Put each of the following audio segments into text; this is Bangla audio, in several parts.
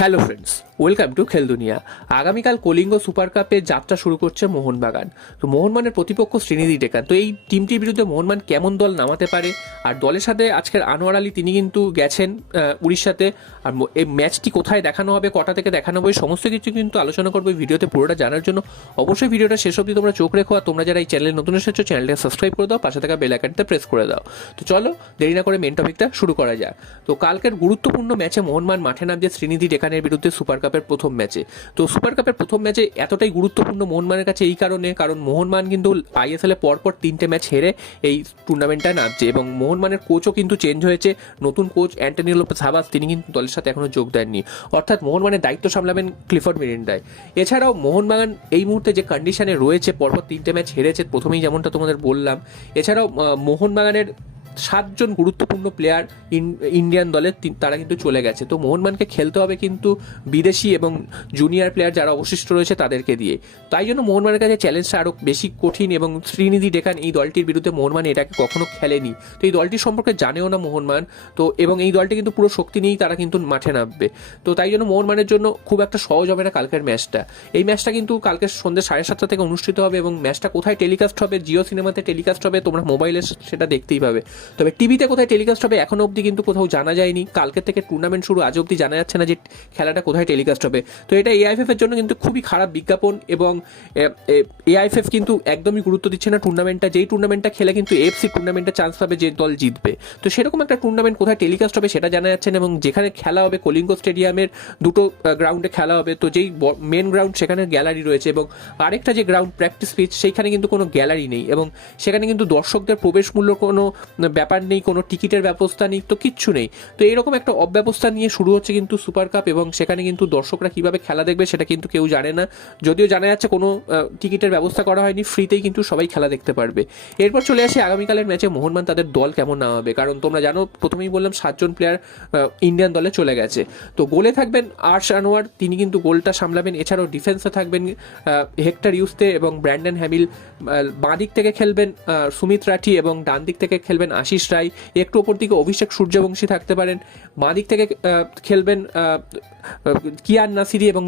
হ্যালো ফ্রেন্ডস, ওয়েলকাম টু খেল দুনিয়া। আগামীকাল কলিঙ্গ সুপার কাপে যাত্রা শুরু করছে মোহনবাগান। তো মোহনবাগানের প্রতিপক্ষ শ্রীনিধি ডেকান। তো এই টিমটির বিরুদ্ধে মোহনবাগান কেমন দল নামাতে পারে, আর দলের সাথে আজকের আনোয়ার আলী তিনি কিন্তু গেছেন উড়িষ্যাতে। আর এই ম্যাচটি কোথায় দেখানো হবে, কটা থেকে দেখানো হবে, সমস্ত কিছু কিন্তু আলোচনা করবো ভিডিওতে। পুরোটা জানার জন্য অবশ্যই ভিডিওটা শেষ অবধি তোমরা চোখ রেখো। আর তোমরা যারা এই চ্যানেলে নতুন এসেছো চ্যানেলটাকে সাবস্ক্রাইব করে দাও, পাশে থাকা বেল আইকনটা প্রেস করে দাও। তো চলো দেরি না করে মেন টপিকটা শুরু করা যাক। তো কালকের গুরুত্বপূর্ণ ম্যাচে মোহনবাগান মাঠে নামছে শ্রীনিধি ডেকানের বিরুদ্ধে সুপার কাপের প্রথম ম্যাচে। তো সুপার কাপের প্রথম ম্যাচে এতটাই গুরুত্বপূর্ণ মোহনবাগানের কাছে এই কারণে, কারণ মোহনবাগান কিন্তু আইএসএল এ পরপর 3টে ম্যাচ হেরে এই টুর্নামেন্টটা নামছে, এবং মোহনবাগানের কোচও কিন্তু চেঞ্জ হয়েছে। নতুন কোচ অ্যান্টনি লোপেস হাবাস তিনি কিন্তু দলের সাথে এখনো যোগ দেননি, অর্থাৎ মোহনবাগানের দায়িত্ব সামলাবেন ক্লিফোর্ড মিরিন্ডায়। এছাড়াও মোহনবাগান এই মুহূর্তে যে কন্ডিশনে রয়েছে, পরপর 3টে ম্যাচ হেরেছে প্রথমেই, যেমনটা তোমাদের বললাম। এছাড়াও মোহনবাগানের 7জন গুরুত্বপূর্ণ প্লেয়ার ইন্ডিয়ান দলের তারা কিন্তু চলে গেছে। তো মোহনবাগানকে খেলতে হবে কিন্তু বিদেশি এবং জুনিয়র প্লেয়ার যারা অবশিষ্ট রয়েছে তাদেরকে দিয়ে। তাই জন্য মোহনবাগানের কাছে চ্যালেঞ্জটা আরও বেশি কঠিন, এবং শ্রীনিধি ডেকান এই দলটির বিরুদ্ধে মোহনবাগান এটাকে কখনো খেলেনি, তো এই দলটির সম্পর্কে জানেও না মোহনবাগান। তো এবং এই দলটি কিন্তু পুরো শক্তি নিয়েই তারা কিন্তু মাঠে নামবে। তো তাই জন্য মোহনবাগানের জন্য খুব একটা সহজ হবে না কালকের ম্যাচটা। এই ম্যাচটা কিন্তু কালকে সন্ধ্যে 7:30 থেকে অনুষ্ঠিত হবে, এবং ম্যাচটা কোথায় টেলিকাস্ট হবে, জিও সিনেমাতে টেলিকাস্ট হবে, তোমরা মোবাইলে সেটা দেখতেই পাবে। তবে টিভিতে কোথায় টেলিকাস্ট হবে এখনো অবধি কিন্তু কোথাও জানা যায়নি। কালকে থেকে টুর্নামেন্ট শুরু, আজ অবধি জানা যাচ্ছে না যে খেলাটা কোথায় টেলিকাস্ট হবে। তো এটা এআইএফএফ এর জন্য কিন্তু খুবই খারাপ বিজ্ঞাপন, এবং এআইএফএফ কিন্তু একদমই গুরুত্ব দিচ্ছে না টুর্নামেন্টটা। যেই টুর্নামেন্টটা খেলে কিন্তু এএফসি টুর্নামেন্টে চান্স পাবে যে দল জিতবে। তো সেরকম একটা টুর্নামেন্ট কোথায় টেলিকাস্ট হবে সেটা জানা যাচ্ছে না, এবং যেখানে খেলা হবে কলিঙ্গ স্টেডিয়ামের দুটো গ্রাউন্ডে খেলা হবে। তো যেই মেন গ্রাউন্ড সেখানে গ্যালারি রয়েছে, এবং আরেকটা যে গ্রাউন্ড প্র্যাকটিস পিচ সেইখানে কিন্তু কোনো গ্যালারি নেই, এবং সেখানে কিন্তু দর্শকদের প্রবেশ মূল্য কোনো ব্যাপার নেই, কোনো টিকিটের ব্যবস্থা নেই, তো কিচ্ছু নেই। তো এইরকম একটা অব্যবস্থা নিয়ে শুরু হচ্ছে কিন্তু সুপার কাপ, এবং সেখানে কিন্তু দর্শকরা কিভাবে খেলা দেখবে সেটা কিন্তু কেউ জানে না। যদিও জানা যাচ্ছে কোনো টিকিটের ব্যবস্থা করা হয়নি, ফ্রিতেই কিন্তু সবাই খেলা দেখতে পারবে। এরপর চলে আসি আগামীকালের ম্যাচে মোহনবাগান তাদের দল কেমন নামাবে, কারণ তোমরা জানো প্রথমেই বললাম 7জন প্লেয়ার ইন্ডিয়ান দলে চলে গেছে। তো গোলে থাকবেন আর্শ আনোয়ার, তিনি কিন্তু গোলটা সামলাবেন। এছাড়াও ডিফেন্সে থাকবেন হেক্টর ইউস্তে এবং ব্র্যান্ডন হ্যামিল। বাঁ দিক থেকে খেলবেন সুমিত রাঠি, এবং ডান দিক থেকে খেলবেন আশিস রায়। একটু ওপর দিকে অভিষেক সূর্যবংশী থাকতে পারেন। বাঁ দিক থেকে খেলবেন কিয়ান নাসিরি, এবং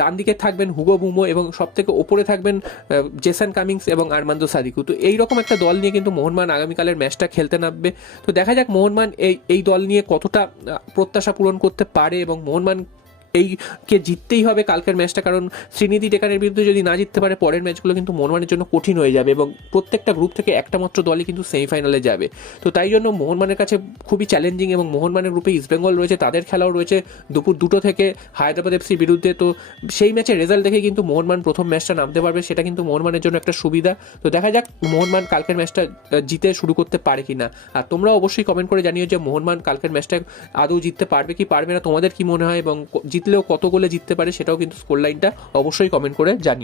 ডান দিকে থাকবেন হুগো বুমো, এবং সব থেকে ওপরে থাকবেন জেসন কামিংস এবং আরমান্দো সাদিকু। তো এইরকম একটা দল নিয়ে কিন্তু মোহনবাগান আগামীকালের ম্যাচটা খেলতে নামবে। তো দেখা যাক মোহনবাগান এই দল নিয়ে কতটা প্রত্যাশা পূরণ করতে পারে, এবং মোহনবাগান এইকে জিততেই হবে কালকের ম্যাচটা, কারণ শ্রীনিধি ডেকানের বিরুদ্ধে যদি না জিততে পারে পরের ম্যাচগুলো কিন্তু মোহনবাগানের জন্য কঠিন হয়ে যাবে, এবং প্রত্যেকটা গ্রুপ থেকে একটা মাত্র দলই কিন্তু সেমিফাইনালে যাবে। তো তাই জন্য মোহনবাগানের কাছে খুবই চ্যালেঞ্জিং, এবং মোহনবাগানের গ্রুপে ইস্টবেঙ্গল রয়েছে, তাদের খেলাও রয়েছে দুপুর 2টো থেকে হায়দ্রাবাদ এফসির বিরুদ্ধে। তো সেই ম্যাচের রেজাল্ট দেখে কিন্তু মোহনবাগান প্রথম ম্যাচটা নামতে পারবে, সেটা কিন্তু মোহনবাগানের জন্য একটা সুবিধা। তো দেখা যাক মোহনবাগান কালকের ম্যাচটা জিতে শুরু করতে পারে কিনা। আর তোমরা অবশ্যই কমেন্ট করে জানিও যে মোহনবাগান কালকের ম্যাচটা আদৌ জিততে পারবে কি পারবে না, তোমাদের কি মনে হয়, এবং জিতলেও কত গোলে জিততে পারে সেটাও কিন্তু স্কোর লাইনটা অবশ্যই কমেন্ট করে জানিও।